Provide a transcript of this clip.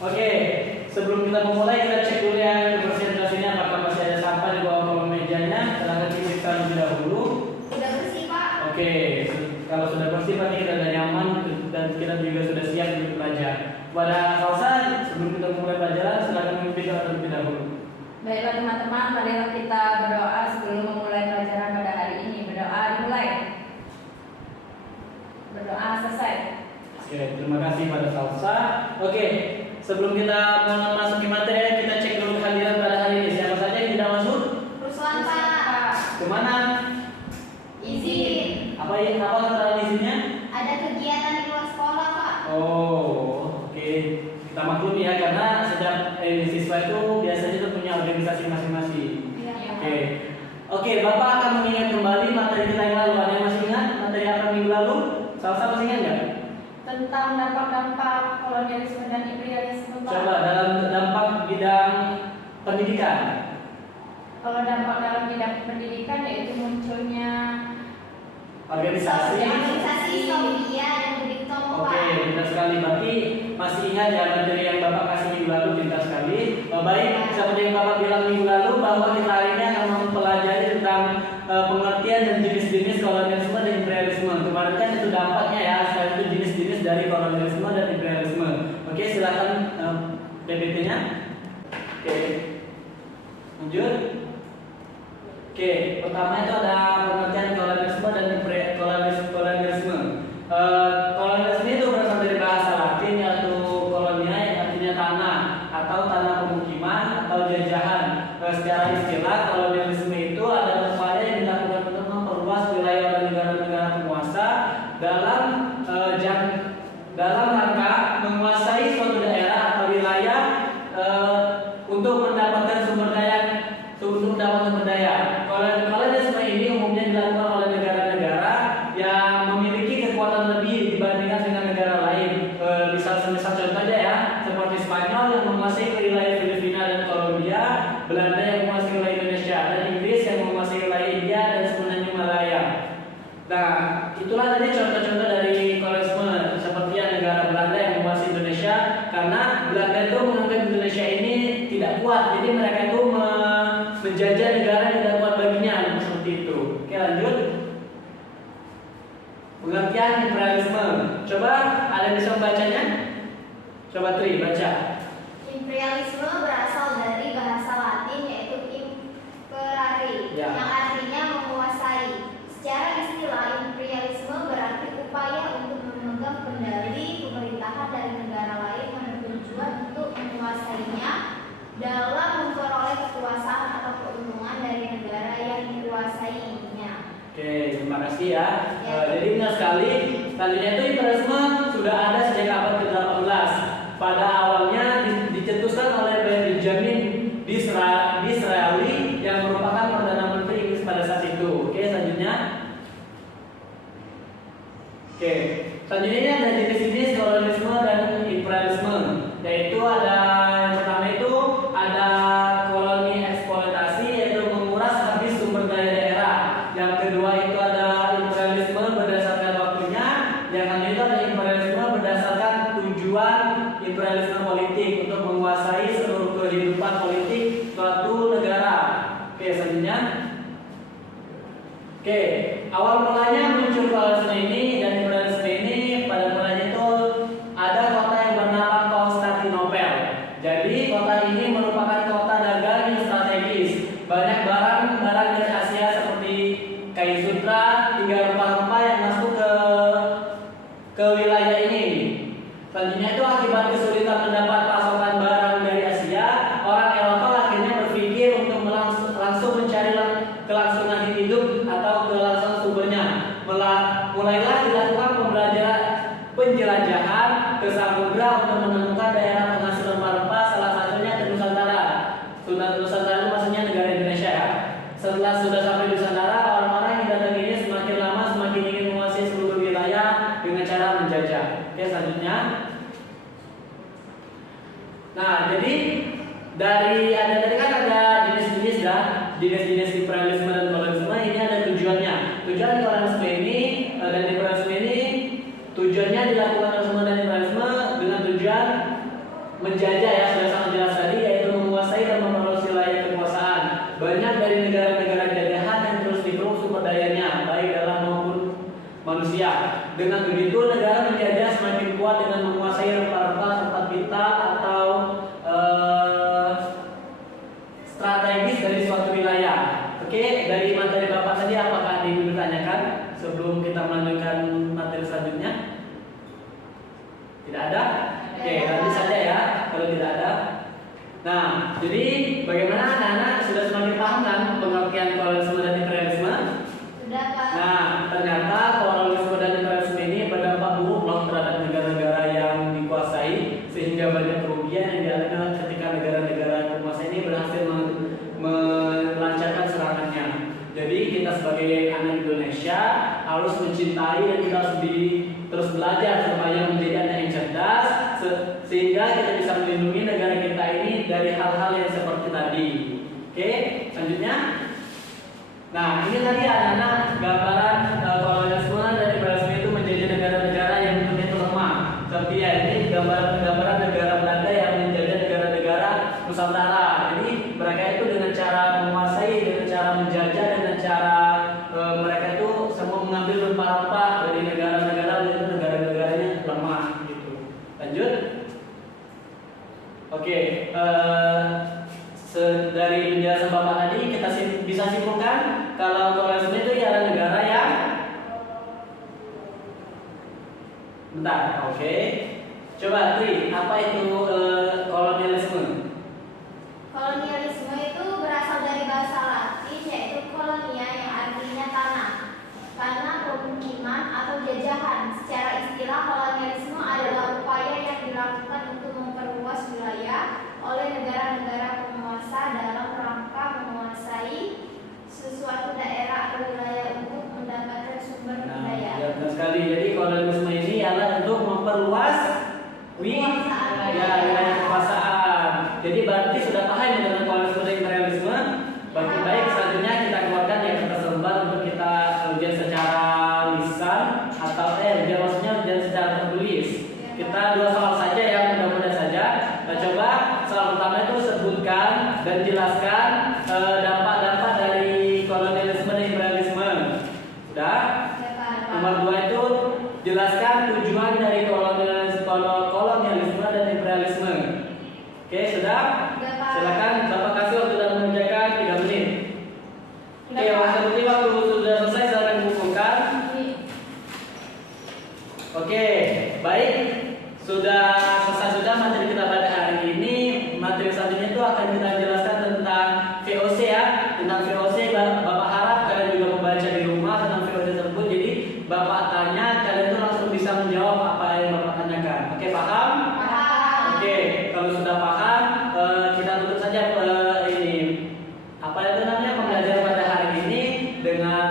Oke, sebelum kita memulai kita cek dulu ya kebersihan kelas ini apakah masih ada sampah di bawah kolong mejanya. Silahkan diperiksa terlebih dahulu. Sudah bersih, Pak. Oke, kalau sudah bersih berarti kita sudah nyaman dan kita juga sudah siap untuk belajar. Pada Salsa, sebelum kita memulai pelajaran, silakan memimpin doa terlebih dahulu. Baiklah teman-teman, marilah kita berdoa sebelum memulai pelajaran pada hari ini. Berdoa dimulai. Berdoa selesai. Oke, terima kasih pada Salsa. Oke, sebelum kita memasuki materi, kita cek dulu kehadiran pada hari ini. Siapa saja yang tidak masuk? Ruslan, Pak. Kemana? Izin. Apa keterangan izinnya? Ada kegiatan di luar sekolah, Pak. Oh, oke. Kita maklumi ya karena setiap siswa itu biasanya itu punya organisasi masing-masing. Iya. Oke, Bapak akan mengingat kembali materi kita yang lalu. Ada yang masih ingat materi apa minggu lalu? Salsa masih ingat nggak? Tentang dampak-dampak kolonialisme dan imperialisme, Pak. Coba dalam dampak bidang pendidikan. Kalau dampak dalam bidang pendidikan yaitu munculnya Organisasi. Sofia dan begitu, Pak. Oke, pintar sekali. Berarti masih ingat ya materi yang Bapak kasih minggu lalu, pintar sekali. Baik, seperti yang Bapak bilang minggu lalu bahwa kita hari ini akan mempelajari tentang pengertian dan jenis-jenis kolonialisme dan imperialisme. Kemarin kan itu dampaknya ya, sekarang itu jenis-jenis dari kolonialisme dan imperialisme. Oke, silakan PPT-nya. Oke, lanjut. Oke, pertama itu ada pengertian kolonialisme dan kolonialisme. Kolonialisme itu berasal dari bahasa Latin yaitu kolonia yang artinya tanah atau tanah pemukiman atau jajahan. Secara istilah kolonialisme itu adalah upaya yang dilakukan untuk memperluas wilayah oleh negara-negara penguasa dalam rangka menguasai suatu daerah atau wilayah untuk mendapatkan sumber daya. Kolonialisme ini umumnya dilakukan oleh negara-negara yang memiliki kekuatan lebih dibandingkan dengan negara lain. Misal contohnya ya, seperti Spanyol yang menguasai wilayah Filipina dan Kolombia, Belanda yang menguasai wilayah Indonesia, dan Inggris yang menguasai wilayah India dan semenanjung Malaya. Nah, itulah tadi contoh-contoh dari kolonialisme, seperti negara Belanda yang menguasai Indonesia, karena Belanda itu menganggap Indonesia ini tidak kuat, jadi mereka itu menjajah negara yang tidak kuat baginya, seperti itu. Oke, lanjut. Pengertian imperialisme. Coba ada yang bisa membacanya? Coba Tri, baca. Imperialisme berasal dari bahasa Latin yaitu imperare, Ya. yang artinya menguasai. Secara istilah, imperialisme berarti upaya untuk memegang kendali pemerintahan dari negara lain dengan tujuan untuk menguasainya dalam memperoleh kekuasaan atau keuntungan dari negara yang dikuasainya. Oke, terima kasih ya. Ya. Jadi benar sekali. Tadinya itu imperialisme sudah ada sejak abad ke-18. Pada awalnya dicetuskan oleh Benjamin Disraeli yang merupakan perdana menteri Inggris pada saat itu. Oke, selanjutnya. Oke, selanjutnya ini ada jenis-jenis kolonialisme dan imperialisme. Yaitu ada yang pertama itu ada koloni eksploitasi yaitu menguras habis sumber daya daerah. Yang kedua itu ada imperialisme berdasarkan waktunya. Yang ketiga itu ada imperialisme berdasarkan tujuan imperialisme politik untuk menguasai seluruh kehidupan politik suatu negara. Oke, selanjutnya. Oke, awal mulanya muncul kolonialisme ini dan imperialisme ini pada mulanya itu ada kota yang bernama Konstantinopel. Jadi kota ini merupakan kota dagang yang strategis. Banyak barang-barang dari Asia seperti kain sutra hingga rempah-rempah yang masuk ke wilayah ini. Selanjutnya itu akibat kesulitan mendapat pasokan barang dari Asia, orang Eropa akhirnya berpikir untuk langsung mencari kelangsungan hidup atau kelangsungan sumbernya. Mulailah dilakukan penjelajahan ke samudra untuk menemukan daerah penghasil rempah-rempah, salah satunya ke Nusantara. Nusantara itu maksudnya negara Indonesia ya. Setelah sudah sampai di Nusantara, orang-orang yang datang ini semakin lama semakin ingin menguasai seluruh wilayah dengan cara menjajah. Oke, selanjutnya. Nah, jadi dari ada tadi kan ada jenis-jenis jenis-jenis imperialisme dan kolonialisme ini ada tujuannya. Tujuan kolonialisme ini dan imperialisme ini tujuannya dilakukan semua dan imperialisme dengan tujuan menjajah ya, sudah sangat jelas tadi, yaitu menguasai dan memerluas wilayah kekuasaan. Banyak dari negara-negara jajahan yang terus dikeruk sumber dayanya, baik dalam maupun manusia. Dengan begitu negara menjajah semakin kuat dengan menguasai rempah-rempah tempat vital atau strategis dari suatu wilayah. Oke, dari materi Bapak tadi apakah ada yang ditanyakan sebelum kita melanjutkan materi selanjutnya? Tidak ada? Oke, lanjut saja ya kalau tidak ada. Nah, jadi bagaimana anak-anak sudah semakin paham kan pengertian kolonialisme dan imperialisme? Sudah, Pak. Nah, ternyata kolonialisme dan imperialisme ini berdampak buruk loh terhadap negara-negara yang dikuasai, sehingga banyak kerugian yang dialami ketika negara-negara penguasa ini berhasil melancarkan serangannya. Jadi kita sebagai anak Indonesia harus mencintai dan kita harus terus belajar supaya menjadi anak yang cerdas, sehingga kita bisa melindungi negara kita ini dari hal-hal yang seperti tadi. Oke, selanjutnya. Nah, ini tadi anak-anak gambaran kolonialisme dan imperialisme itu menjadi negara-negara yang bentuknya itu lemah. Seperti ya, ini gambaran negara Belanda yang menjadi negara-negara Nusantara. Jadi mereka itu dengan cara menguasai, dengan cara menjajah, dengan cara mereka itu semua mengambil rempah-rempah dari negara-negara itu negara-negaranya lemah gitu. Lanjut. Oke, dari penjelasan Bapak tadi kita bisa simpulkan kalau kolonialisme itu adalah negara yang bentar, oke. Coba Tri, apa itu kolonialisme? Kolonialisme itu berasal dari bahasa Latin yaitu kolonia yang artinya tanah. Karena pemukiman atau jajahan. Secara istilah kolonialisme adalah upaya yang dilakukan untuk memperluas wilayah oleh negara-negara penguasa dalam rangka menguasai sesuatu daerah atau wilayah untuk mendapatkan sumber daya. Ya, benar sekali. Jadi kolonialisme ini adalah untuk memperluas wilayah kekuasaan. Jadi berarti sudah paham dengan kolonialisme dan imperialisme. Baik, selanjutnya kita keluarkan yang kita selembar untuk kita ujian secara lisan atau ujian secara tertulis. Kita dua soal saja yang mudah-mudah saja. Nah, coba soal pertama itu sebutkan dan jelaskan dampak-dampak dari kolonialisme dan imperialisme. Sudah? Nomor 2 itu jelaskan tujuan dari kolonialisme dan imperialisme. Oke, sudah? Silakan Bapak kasih waktu dalam mengerjakan 3 menit. Oke, waktu sudah selesai, silakan kumpulkan. Oke, baik. Sudah selesai materi kita pada hari ini. Materi selanjutnya itu akan kita jelaskan tentang VOC ya. Tentang VOC Bapak harap kalian juga membaca di rumah tentang VOC tersebut. Jadi Bapak tanya, kalian itu langsung bisa menjawab apa yang Bapak tanyakan. Oke, paham? Paham. Oke, kalau sudah paham, kita tutup saja ini apa itu namanya pembelajaran pada hari ini dengan